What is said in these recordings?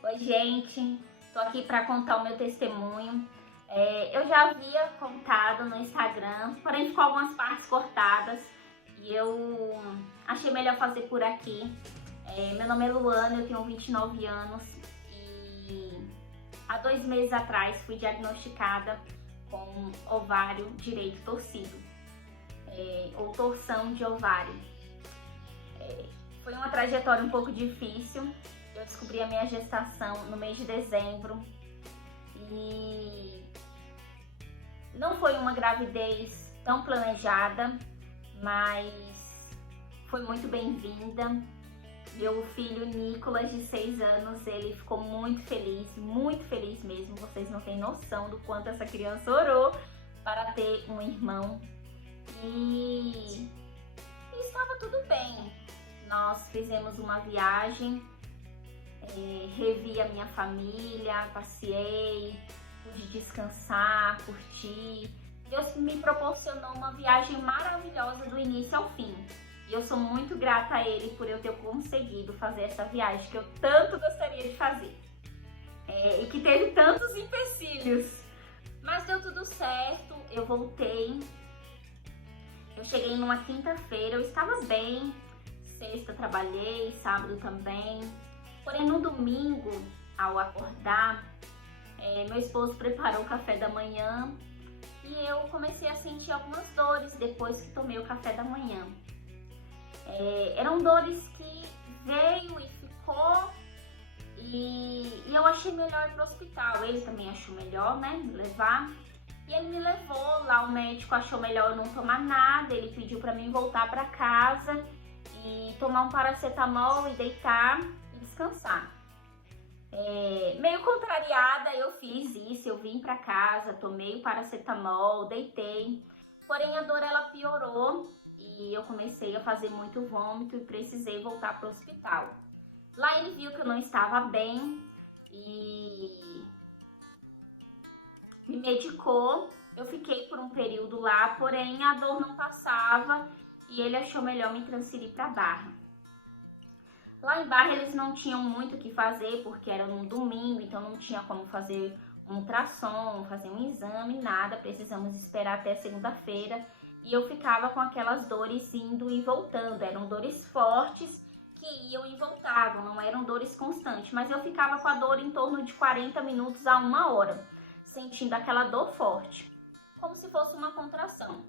Oi, gente, tô aqui para contar o meu testemunho. Eu já havia contado no Instagram, porém ficou algumas partes cortadas e eu achei melhor fazer por aqui. Meu nome é Luana, eu tenho 29 anos e há 2 meses atrás fui diagnosticada com ovário direito torcido, ou torção de ovário. Foi uma trajetória um pouco difícil. Eu descobri a minha gestação no mês de dezembro e não foi uma gravidez tão planejada, mas foi muito bem-vinda. Meu filho Nicolas, de 6 anos, ele ficou muito feliz mesmo. Vocês não têm noção do quanto essa criança orou para ter um irmão. E estava tudo bem. Nós fizemos uma viagem, revi a minha família, passeei, pude descansar, curtir. Deus me proporcionou uma viagem maravilhosa do início ao fim. E eu sou muito grata a Ele por eu ter conseguido fazer essa viagem que eu tanto gostaria de fazer. E que teve tantos empecilhos. Mas deu tudo certo, eu voltei. Eu cheguei numa quinta-feira, eu estava bem. Sexta trabalhei, sábado também. Porém, no domingo, ao acordar, meu esposo preparou o café da manhã e eu comecei a sentir algumas dores depois que tomei o café da manhã. Eram dores que veio e ficou e eu achei melhor ir para o hospital. Ele também achou melhor, né, me levar. E ele me levou lá, o médico achou melhor eu não tomar nada, ele pediu para mim voltar para casa e tomar um paracetamol e deitar e descansar. Meio contrariada, eu fiz isso, eu vim para casa, tomei o paracetamol, deitei. Porém a dor ela piorou e eu comecei a fazer muito vômito e precisei voltar para o hospital. Lá ele viu que eu não estava bem e me medicou. Eu fiquei por um período lá, porém a dor não passava e ele achou melhor me transferir para Barra. Lá em Barra eles não tinham muito o que fazer porque era num domingo, então não tinha como fazer um ultrassom, fazer um exame, nada. Precisamos esperar até segunda-feira e eu ficava com aquelas dores indo e voltando. Eram dores fortes que iam e voltavam, não eram dores constantes, mas eu ficava com a dor em torno de 40 minutos a 1 hora, sentindo aquela dor forte, como se fosse uma contração.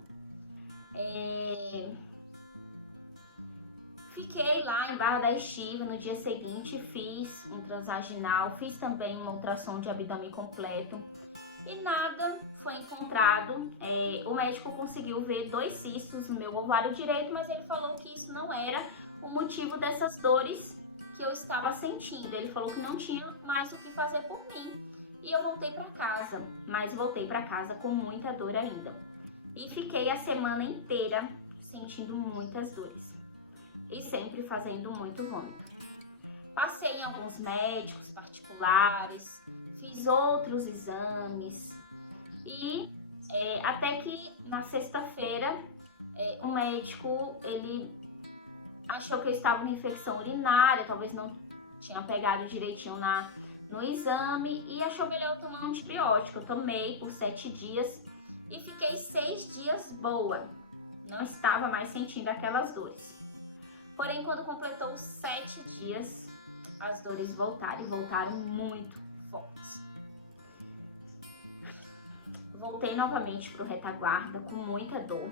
Fiquei lá em Barra da Estiva. No dia seguinte fiz um transvaginal, fiz também uma ultrassom de abdômen completo e nada foi encontrado. O médico conseguiu ver 2 cistos no meu ovário direito, mas ele falou que isso não era o motivo dessas dores que eu estava sentindo. Ele falou que não tinha mais o que fazer por mim. E eu voltei para casa, mas voltei para casa com muita dor ainda. E fiquei a semana inteira sentindo muitas dores e sempre fazendo muito vômito. Passei em alguns médicos particulares, fiz outros exames e até que na sexta-feira o médico ele achou que eu estava com infecção urinária, talvez não tinha pegado direitinho no exame e achou melhor eu tomar um antibiótico. Eu tomei por 7 dias e fiquei 6 dias boa. Não estava mais sentindo aquelas dores. Porém, quando completou os 7 dias, as dores voltaram e voltaram muito fortes. Voltei novamente para o retaguarda com muita dor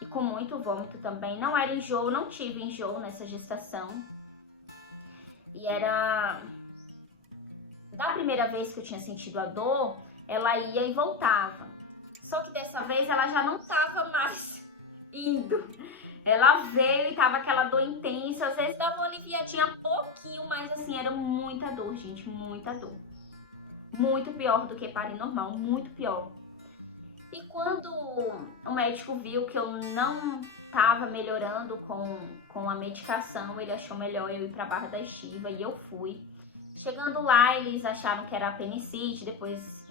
e com muito vômito também. Não era enjoo, não tive enjoo nessa gestação. E era... Da primeira vez que eu tinha sentido a dor, ela ia e voltava. Só que dessa vez ela já não estava mais indo. Ela veio e tava aquela dor intensa. Às vezes dava uma aliviadinha pouquinho, mas assim, era muita dor, gente, muita dor. Muito pior do que parir normal, muito pior. E quando o médico viu que eu não estava melhorando com a medicação, ele achou melhor eu ir para Barra da Estiva e eu fui. Chegando lá, eles acharam que era apendicite. Depois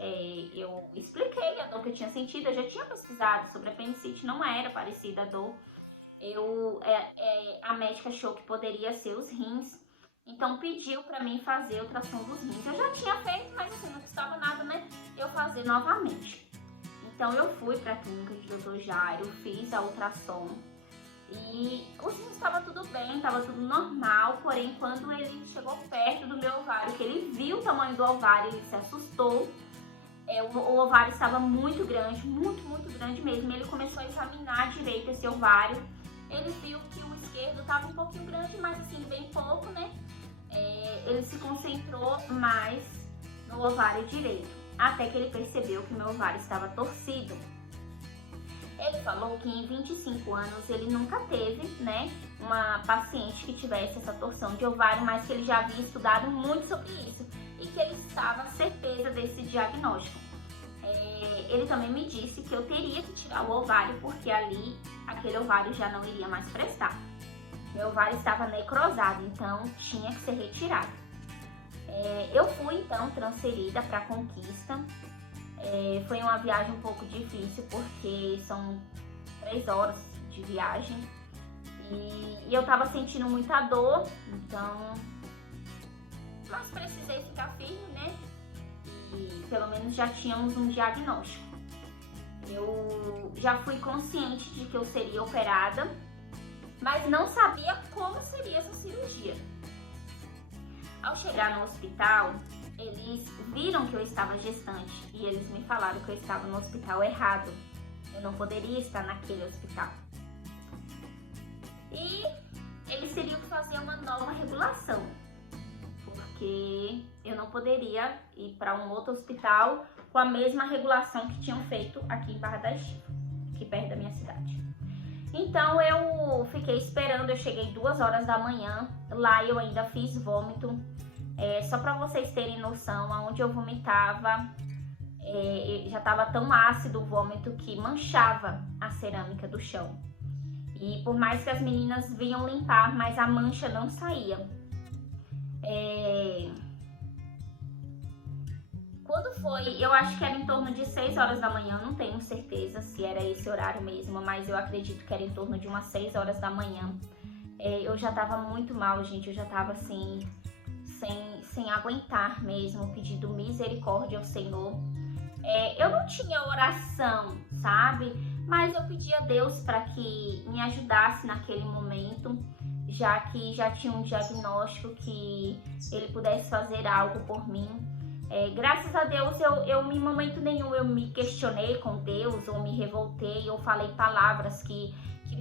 eu expliquei a dor que eu tinha sentido. Eu já tinha pesquisado sobre apendicite, não era parecida a dor. A médica achou que poderia ser os rins. então pediu para mim fazer a ultrassom dos rins. Eu já tinha feito, mas assim, não custava nada, né, eu fazer novamente. Então eu fui para a clínica de Dr. Jairo, fiz a ultrassom e os rins estava tudo bem, estava tudo normal, porém quando ele chegou perto do meu ovário, que ele viu o tamanho do ovário, ele se assustou. O ovário estava muito grande, muito grande mesmo. Ele começou a examinar direito esse ovário. Ele viu que o esquerdo estava um pouquinho grande, mas assim, bem pouco, né? Ele se concentrou mais no ovário direito, até que ele percebeu que meu ovário estava torcido. Ele falou que em 25 anos ele nunca teve, né, uma paciente que tivesse essa torção de ovário, mas que ele já havia estudado muito sobre isso e que ele estava certeza desse diagnóstico. Ele também me disse que eu teria que tirar o ovário porque ali aquele ovário já não iria mais prestar. Meu ovário estava necrosado, então tinha que ser retirado. Eu fui então transferida para Conquista. Foi uma viagem um pouco difícil porque são 3 horas de viagem e eu estava sentindo muita dor, então mas precisei ficar firme, né? E pelo menos já tínhamos um diagnóstico. Eu já fui consciente de que eu seria operada, mas não sabia como seria essa cirurgia. Ao chegar no hospital, eles viram que eu estava gestante e eles me falaram que eu estava no hospital errado. Eu não poderia estar naquele hospital. E eles teriam que fazer uma nova regulação, porque eu não poderia ir para um outro hospital com a mesma regulação que tinham feito aqui em Barra da Estiva, aqui perto da minha cidade. Então eu fiquei esperando, eu cheguei 2 horas da manhã, lá eu ainda fiz vômito, só para vocês terem noção, aonde eu vomitava, já estava tão ácido o vômito que manchava a cerâmica do chão. E por mais que as meninas vinham limpar, mas a mancha não saía. Quando foi, eu acho que era em torno de 6 horas da manhã, não tenho certeza se era esse horário mesmo, mas eu acredito que era em torno de umas 6 horas da manhã. Eu já tava muito mal, gente, eu já tava assim, sem aguentar mesmo, pedindo misericórdia ao Senhor. Eu não tinha oração, sabe? Mas eu pedi a Deus para que me ajudasse naquele momento, já que já tinha um diagnóstico, que Ele pudesse fazer algo por mim. Graças a Deus, em momento nenhum eu me questionei com Deus, ou me revoltei, ou falei palavras que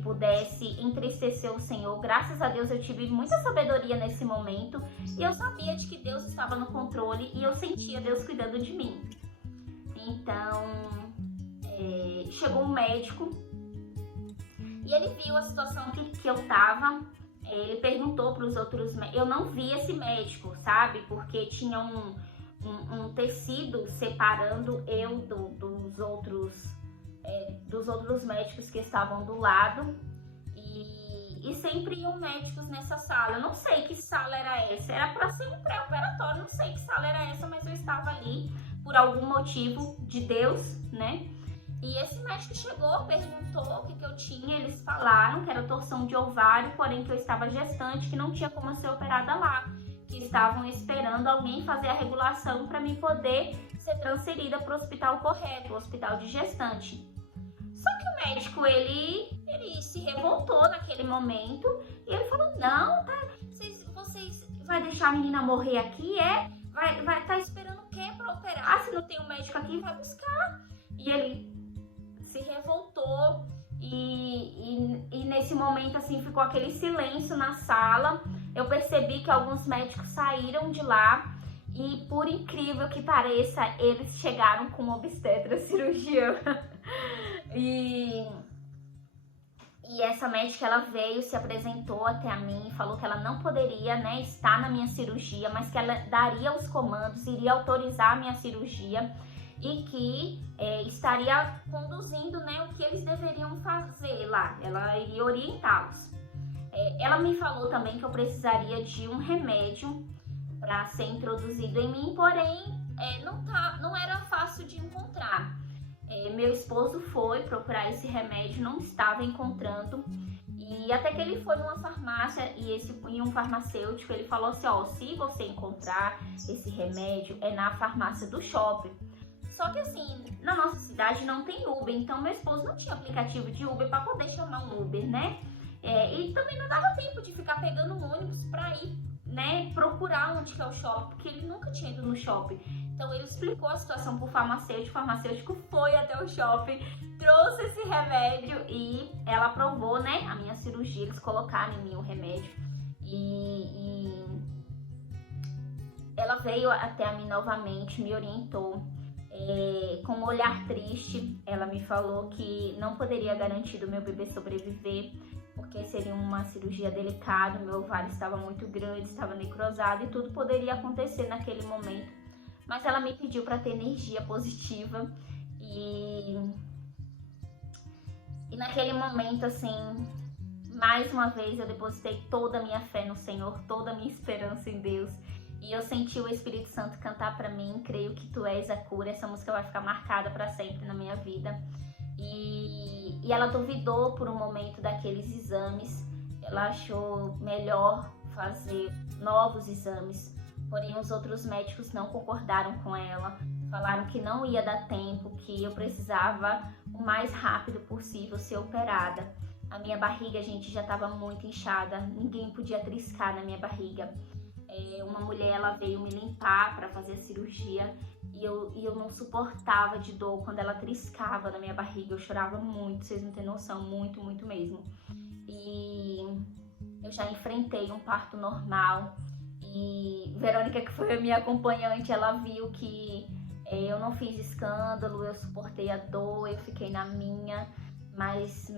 pudesse entristecer o Senhor. Graças a Deus eu tive muita sabedoria nesse momento, e eu sabia de que Deus estava no controle, e eu sentia Deus cuidando de mim. Então, chegou um médico, e ele viu a situação que eu tava. Ele perguntou para os outros médicos, eu não vi esse médico, sabe, porque tinha um tecido separando eu dos outros médicos que estavam do lado, e sempre iam médicos nessa sala. Eu não sei que sala era essa, era para ser um pré-operatório, não sei que sala era essa, mas eu estava ali por algum motivo de Deus, né? E esse médico chegou, perguntou o que eu tinha, eles falaram que era torção de ovário, porém que eu estava gestante, que não tinha como ser operada lá, que estavam esperando alguém fazer a regulação para mim poder ser transferida para o hospital correto, o hospital de gestante. Só que o médico, ele se revoltou naquele momento e ele falou, não, tá, vocês vai deixar a menina morrer aqui, vai estar esperando o quê para operar? Se não tem um médico aqui, vai buscar. E ele se revoltou e nesse momento assim ficou aquele silêncio na sala. Eu percebi que alguns médicos saíram de lá e, por incrível que pareça, eles chegaram com obstetra cirurgiã. E essa médica, ela veio, se apresentou até a mim, falou que ela não poderia, né, estar na minha cirurgia, mas que ela daria os comandos, iria autorizar a minha cirurgia e que estaria conduzindo, né, o que eles deveriam fazer lá. Ela iria orientá-los. Ela me falou também que eu precisaria de um remédio para ser introduzido em mim, porém não era fácil de encontrar. Meu esposo foi procurar esse remédio, não estava encontrando, E até que ele foi numa farmácia e um farmacêutico, ele falou assim, ó, se você encontrar esse remédio, é na farmácia do shopping. Só que assim, na nossa cidade não tem Uber, então meu esposo não tinha aplicativo de Uber para poder chamar um Uber, né? E também não dava tempo de ficar pegando um ônibus para ir, né, procurar onde que é o shopping, porque ele nunca tinha ido no shopping. Então ele explicou a situação pro farmacêutico, o farmacêutico foi até o shopping, trouxe esse remédio e ela aprovou, né, a minha cirurgia, eles colocaram em mim o remédio. E ela veio até a mim novamente, me orientou. Com um olhar triste, ela me falou que não poderia garantir do meu bebê sobreviver, porque seria uma cirurgia delicada, meu ovário estava muito grande, estava necrosado e tudo poderia acontecer naquele momento. Mas ela me pediu para ter energia positiva e naquele momento, assim, mais uma vez eu depositei toda a minha fé no Senhor, toda a minha esperança em Deus. E eu senti o Espírito Santo cantar para mim, creio que tu és a cura. Essa música vai ficar marcada para sempre na minha vida. E ela duvidou por um momento daqueles exames. Ela achou melhor fazer novos exames. Porém, os outros médicos não concordaram com ela. Falaram que não ia dar tempo, que eu precisava o mais rápido possível ser operada. A minha barriga, gente, já estava muito inchada. Ninguém podia triscar na minha barriga. Uma mulher, ela veio me limpar para fazer a cirurgia e eu não suportava de dor quando ela triscava na minha barriga. Eu chorava muito, vocês não têm noção, muito, muito mesmo. E eu já enfrentei um parto normal e Verônica, que foi a minha acompanhante, ela viu que eu não fiz escândalo, eu suportei a dor, eu fiquei na minha, mas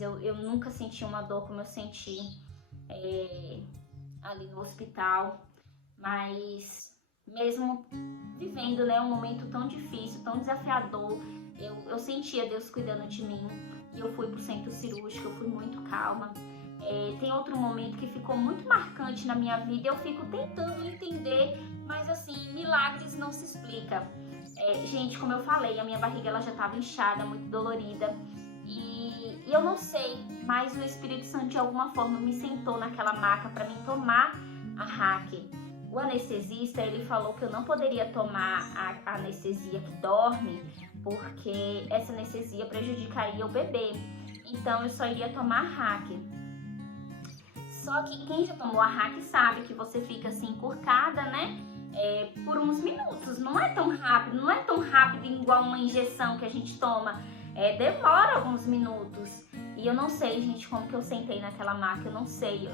eu nunca senti uma dor como eu senti ali no hospital. Mas mesmo vivendo, né, um momento tão difícil, tão desafiador, eu sentia Deus cuidando de mim e eu fui pro centro cirúrgico, eu fui muito calma. Tem outro momento que ficou muito marcante na minha vida, eu fico tentando entender, mas assim, milagres não se explica. Gente, como eu falei, a minha barriga ela já estava inchada, muito dolorida. E eu não sei, mas o Espírito Santo de alguma forma me sentou naquela maca para mim tomar a RAC. O anestesista, ele falou que eu não poderia tomar a anestesia que dorme, porque essa anestesia prejudicaria o bebê. Então eu só iria tomar a RAC. Só que quem já tomou a RAC sabe que você fica assim encurcada, né? Por uns minutos. Não é tão rápido igual uma injeção que a gente toma. Demora alguns minutos. E eu não sei, gente, como que eu sentei naquela maca, eu não sei.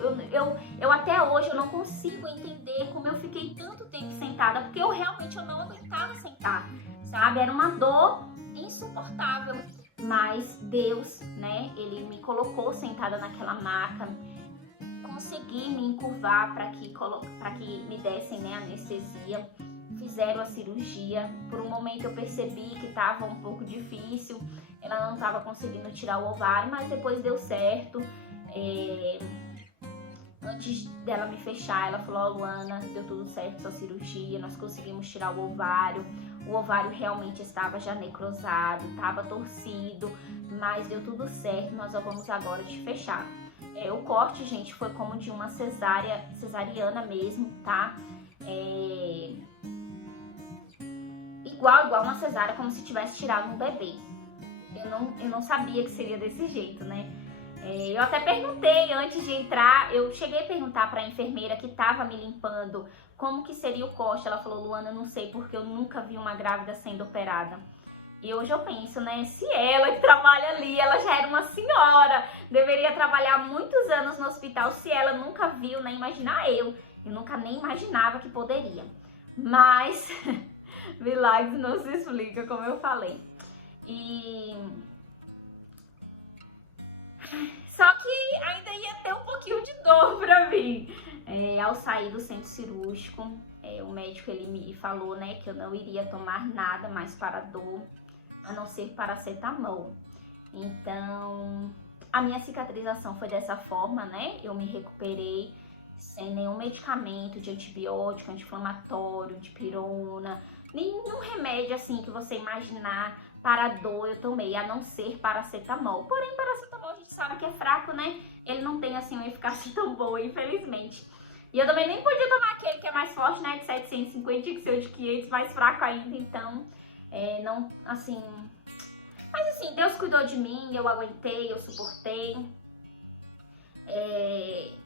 Eu até hoje eu não consigo entender como eu fiquei tanto tempo sentada, porque eu realmente não aguentava sentar, sabe? Era uma dor insuportável. Mas Deus, né, Ele me colocou sentada naquela maca, consegui me encurvar para que me dessem, né, anestesia. Fizeram a cirurgia. Por um momento eu percebi que estava um pouco difícil, ela não estava conseguindo tirar o ovário, mas depois deu certo. Antes dela me fechar, ela falou: Luana, deu tudo certo sua cirurgia, nós conseguimos tirar o ovário realmente estava já necrosado, estava torcido, mas deu tudo certo, nós vamos agora te fechar. O corte, gente, foi como de uma cesariana mesmo, tá? Igual uma cesárea, como se tivesse tirado um bebê. Eu não sabia que seria desse jeito, né? Eu até perguntei antes de entrar, eu cheguei a perguntar para a enfermeira que estava me limpando como que seria o corte. Ela falou: Luana, eu não sei, porque eu nunca vi uma grávida sendo operada. E hoje eu penso, né, se ela que trabalha ali, ela já era uma senhora, deveria trabalhar muitos anos no hospital, se ela nunca viu, né, imaginar eu nunca nem imaginava que poderia. Mas milagres não se explica, como eu falei. Só que ainda ia ter um pouquinho de dor pra mim. Ao sair do centro cirúrgico, o médico ele me falou, né, que eu não iria tomar nada mais para dor, a não ser paracetamol. Então, a minha cicatrização foi dessa forma, né? Eu me recuperei sem nenhum medicamento de antibiótico, anti-inflamatório, de pirona, nenhum remédio assim que você imaginar para a dor eu tomei, a não ser paracetamol. Porém, paracetamol a gente sabe que é fraco, né? Ele não tem, assim, uma eficácia tão boa, infelizmente. E eu também nem podia tomar aquele que é mais forte, né? De 750, tinha que ser o de 500, mais fraco ainda. Então, não, assim... Mas, assim, Deus cuidou de mim, eu aguentei, eu suportei.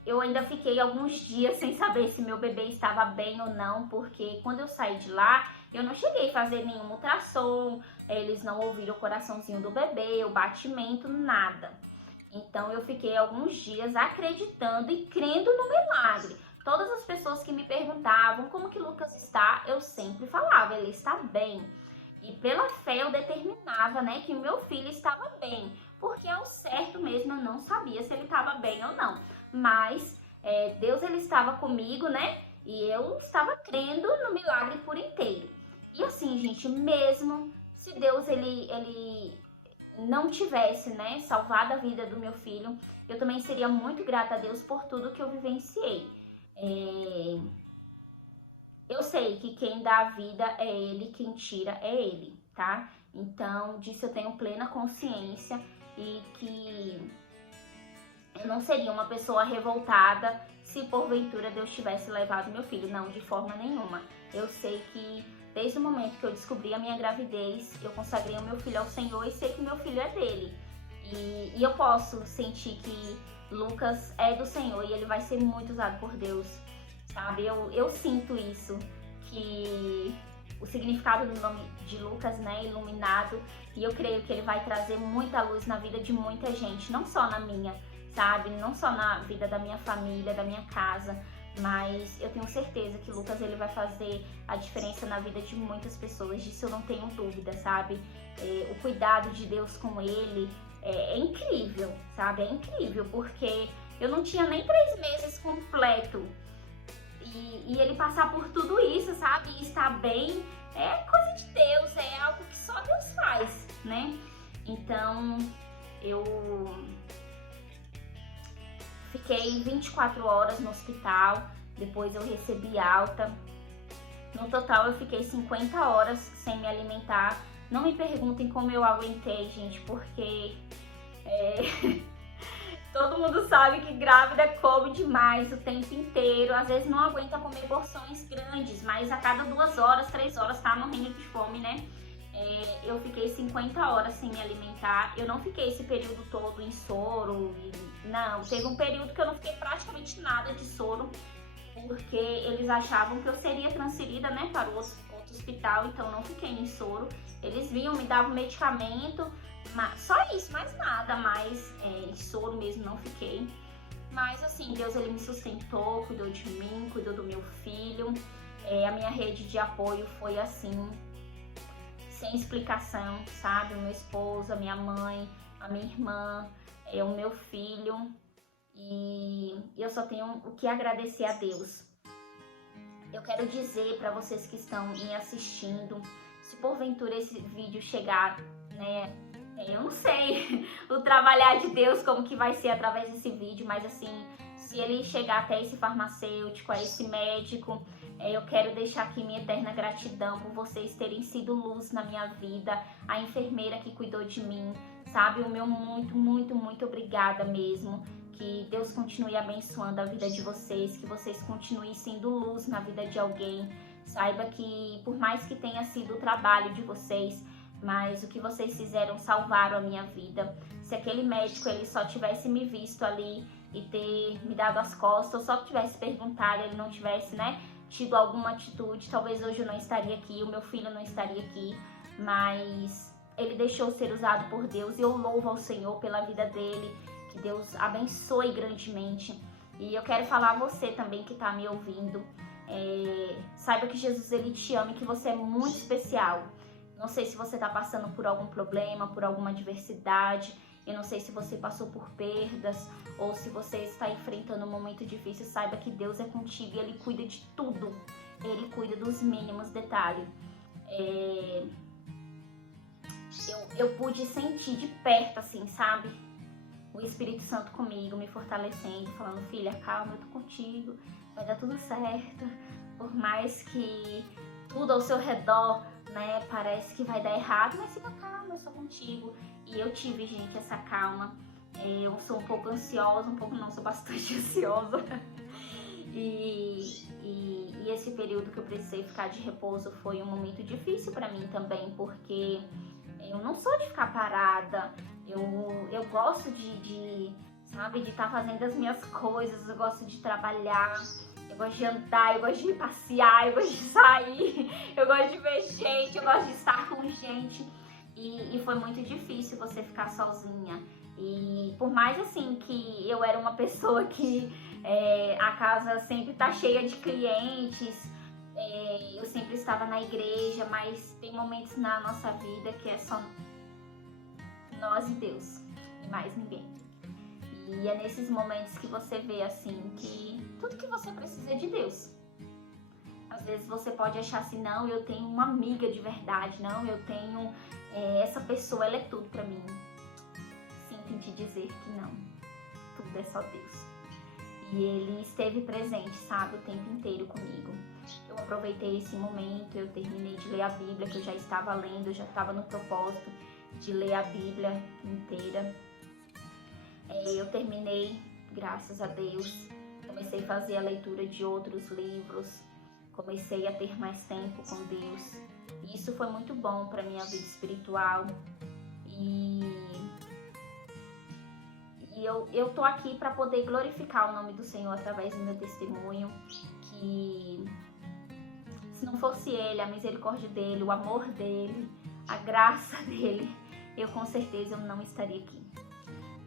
Eu ainda fiquei alguns dias sem saber se meu bebê estava bem ou não, porque quando eu saí de lá, eu não cheguei a fazer nenhum ultrassom, eles não ouviram o coraçãozinho do bebê, o batimento, nada. Então eu fiquei alguns dias acreditando e crendo no milagre. Todas as pessoas que me perguntavam como que Lucas está, eu sempre falava, ele está bem. E pela fé eu determinava, né, que meu filho estava bem. Porque ao certo mesmo eu não sabia se ele estava bem ou não. Mas Deus ele estava comigo, né? E eu estava crendo no milagre por inteiro. E assim, gente, mesmo se Deus ele não tivesse, né, salvado a vida do meu filho, eu também seria muito grata a Deus por tudo que eu vivenciei. Eu sei que quem dá a vida é Ele, quem tira é Ele, tá? Então, disso eu tenho plena consciência e que eu não seria uma pessoa revoltada se porventura Deus tivesse levado meu filho. Não, de forma nenhuma. Eu sei que desde o momento que eu descobri a minha gravidez, eu consagrei o meu filho ao Senhor e sei que meu filho é dele. E eu posso sentir que Lucas é do Senhor e ele vai ser muito usado por Deus, sabe? Eu sinto isso, que o significado do nome de Lucas, né, iluminado, e eu creio que ele vai trazer muita luz na vida de muita gente, não só na minha, sabe? Não só na vida da minha família, da minha casa, mas eu tenho certeza que Lucas ele vai fazer a diferença na vida de muitas pessoas, disso eu não tenho dúvida, sabe? O cuidado de Deus com ele é incrível, sabe? É incrível, porque eu não tinha nem 3 meses completo e ele passar por tudo isso, sabe? E estar bem, é coisa de Deus, é algo que só Deus faz, né? Então, eu fiquei 24 horas no hospital, depois eu recebi alta. No total, eu fiquei 50 horas sem me alimentar. Não me perguntem como eu aguentei, gente, porque todo mundo sabe que grávida come demais o tempo inteiro. Às vezes não aguenta comer porções grandes, mas a cada 2 horas, 3 horas tá morrendo de fome, né? Eu fiquei 50 horas sem me alimentar. Eu não fiquei esse período todo em soro. Não, teve um período que eu não fiquei praticamente nada de soro, porque eles achavam que eu seria transferida, né, para o outro hospital, então não fiquei em soro. Eles vinham, me davam medicamento, só isso, mais nada, mas em soro mesmo não fiquei. Mas assim, Deus ele me sustentou, cuidou de mim, cuidou do meu filho. A minha rede de apoio foi assim, sem explicação, sabe? O meu esposo, a minha mãe, a minha irmã, o meu filho. E eu só tenho o que agradecer a Deus. Eu quero dizer para vocês que estão me assistindo, se porventura esse vídeo chegar, né? Eu não sei o trabalhar de Deus como que vai ser através desse vídeo, mas assim, se ele chegar até esse farmacêutico, a esse médico, eu quero deixar aqui minha eterna gratidão por vocês terem sido luz na minha vida, a enfermeira que cuidou de mim, sabe? O meu muito, muito, muito obrigada mesmo. Que Deus continue abençoando a vida de vocês, que vocês continuem sendo luz na vida de alguém. Saiba que por mais que tenha sido o trabalho de vocês, mas o que vocês fizeram salvaram a minha vida. Se aquele médico ele só tivesse me visto ali e ter me dado as costas, ou só tivesse perguntado, ele não tivesse, né, tido alguma atitude, talvez hoje eu não estaria aqui, o meu filho não estaria aqui, mas ele deixou ser usado por Deus e eu louvo ao Senhor pela vida dele. Que Deus abençoe grandemente. E eu quero falar a você também que está me ouvindo. Saiba que Jesus ele te ama e que você é muito especial. Não sei se você está passando por algum problema, por alguma adversidade. Eu não sei se você passou por perdas ou se você está enfrentando um momento difícil. Saiba que Deus é contigo e Ele cuida de tudo. Ele cuida dos mínimos detalhes. Eu pude sentir de perto, assim, sabe? O Espírito Santo comigo, me fortalecendo, falando, filha, calma, eu tô contigo, vai dar tudo certo. Por mais que tudo ao seu redor né? Parece que vai dar errado, mas fica calma, eu sou contigo. E eu tive, gente, essa calma. Eu sou um pouco ansiosa, um pouco não, sou bastante ansiosa. E esse período que eu precisei ficar de repouso foi um momento difícil pra mim também, porque eu não sou de ficar parada. Eu gosto sabe, de estar fazendo as minhas coisas, eu gosto de trabalhar, eu gosto de andar, eu gosto de passear, eu gosto de sair, eu gosto de ver gente, eu gosto de estar com gente. E foi muito difícil você ficar sozinha. E por mais assim que eu era uma pessoa que a casa sempre tá cheia de clientes, eu sempre estava na igreja, mas tem momentos na nossa vida que é só nós e Deus, e mais ninguém. E é nesses momentos que você vê assim que tudo que você precisa é de Deus. Às vezes você pode achar assim, não, eu tenho uma amiga de verdade, não, eu tenho essa pessoa, ela é tudo pra mim. Sinto em te dizer que não, tudo é só Deus. E Ele esteve presente, sabe, o tempo inteiro comigo. Eu aproveitei esse momento, eu terminei de ler a Bíblia, que eu já estava lendo, eu já estava no propósito de ler a Bíblia inteira. Eu terminei, graças a Deus, comecei a fazer a leitura de outros livros, comecei a ter mais tempo com Deus. E isso foi muito bom para minha vida espiritual. E eu tô aqui para poder glorificar o nome do Senhor através do meu testemunho, que se não fosse Ele, a misericórdia dEle, o amor dEle, a graça dEle, eu com certeza não estaria aqui.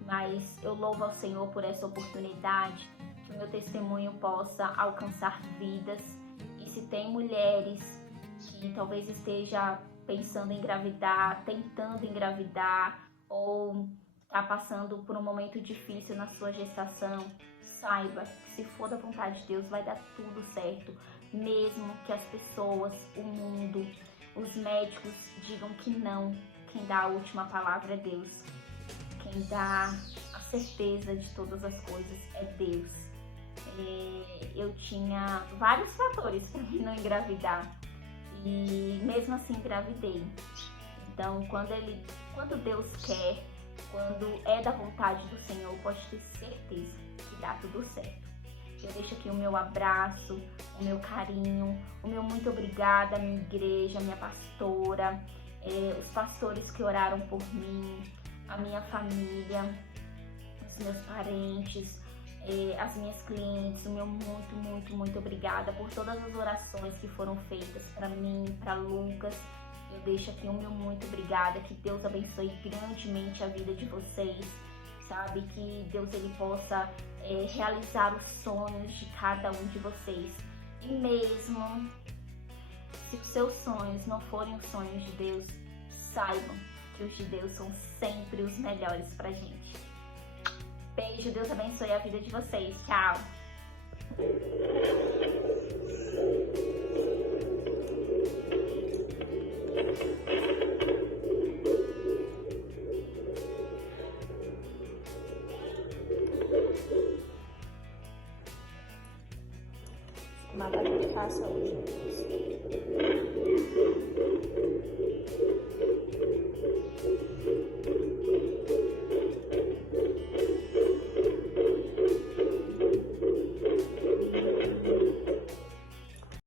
Mas eu louvo ao Senhor por essa oportunidade, que o meu testemunho possa alcançar vidas. E se tem mulheres que talvez esteja pensando em engravidar, tentando engravidar, ou está passando por um momento difícil na sua gestação, saiba que se for da vontade de Deus vai dar tudo certo, mesmo que as pessoas, o mundo, os médicos digam que não. Quem dá a última palavra é Deus. Quem dá a certeza de todas as coisas é Deus. Eu tinha vários fatores para mim não engravidar e mesmo assim engravidei. Então, quando Deus quer, quando é da vontade do Senhor, pode ter certeza que dá tudo certo. Eu deixo aqui o meu abraço, o meu carinho, o meu muito obrigada à minha igreja, à minha pastora, os pastores que oraram por mim, a minha família, os meus parentes, as minhas clientes, o meu muito, muito, muito obrigada por todas as orações que foram feitas para mim, para Lucas. Eu deixo aqui o meu muito obrigada, que Deus abençoe grandemente a vida de vocês, sabe? Que Deus ele possa realizar os sonhos de cada um de vocês. E mesmo se os seus sonhos não forem os sonhos de Deus, saibam que os de Deus são sempre os melhores pra gente. Beijo, Deus abençoe a vida de vocês. Tchau! Nada que faça hoje.